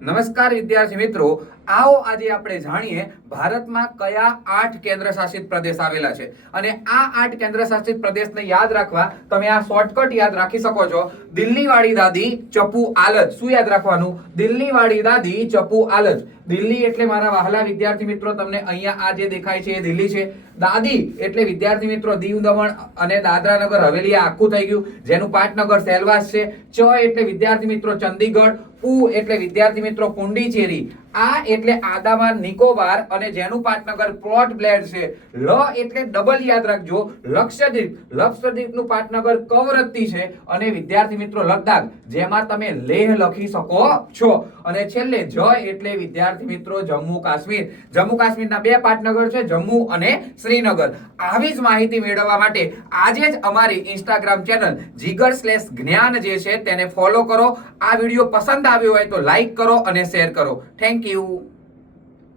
નમસ્કાર વિદ્યાર્થી મિત્રો, આવો આજે આપણે જાણીએ ભારતમાં કયા 8 કેન્દ્ર શાસિત પ્રદેશ આવેલા છે અને આ 8 કેન્દ્ર શાસિત પ્રદેશને યાદ રાખવા તમે આ શોર્ટકટ યાદ રાખી શકો છો. દિલ્હી વાળી દાદી ચપુ આલજ. શું યાદ રાખવાનું? દિલ્હી વાળી દાદી ચપુ આલજ. દિલ્હી એટલે મારા વહાલા વિદ્યાર્થી મિત્રો તમને અહીંયા આ જે દેખાય છે એ દિલ્હી છે. દાદી એટલે વિદ્યાર્થી મિત્રો દીવ દમણ અને દાદરા નગર હવેલી આખું થઈ ગયું, જેનું પાટનગર સેલવાસ છે. ચ એટલે વિદ્યાર્થી મિત્રો ચંદીગઢ. પુ એટલે વિદ્યાર્થી મિત્રો પુંડીચેરી. આ એટલે આંદામાન નિકોબાર અને જેનું પાટનગર પોર્ટ બ્લેર છે. લ એટલે ડબલ યાદ રાખજો, લક્ષદ્વીપ. લક્ષદ્વીપનું પાટનગર કવરત્તી છે અને વિદ્યાર્થી મિત્રો લદ્દાખ, જેમાં તમે લેહ લખી શકો છો. અને છેલ્લે જ એટલે વિદ્યાર્થી મિત્રો જમ્મુ કાશ્મીર. જમ્મુ કાશ્મીરના બે પાટનગર છે, જમ્મુ અને શ્રીનગર. આવી જ માહિતી મેળવવા માટે આજે જ અમારી ઇન્સ્ટાગ્રામ ચેનલ jigar/જ્ઞાન જે છે તેને ફોલો કરો. આ વિડીયો પસંદ આવ્યો હોય તો લાઈક કરો અને શેર કરો. Thank you.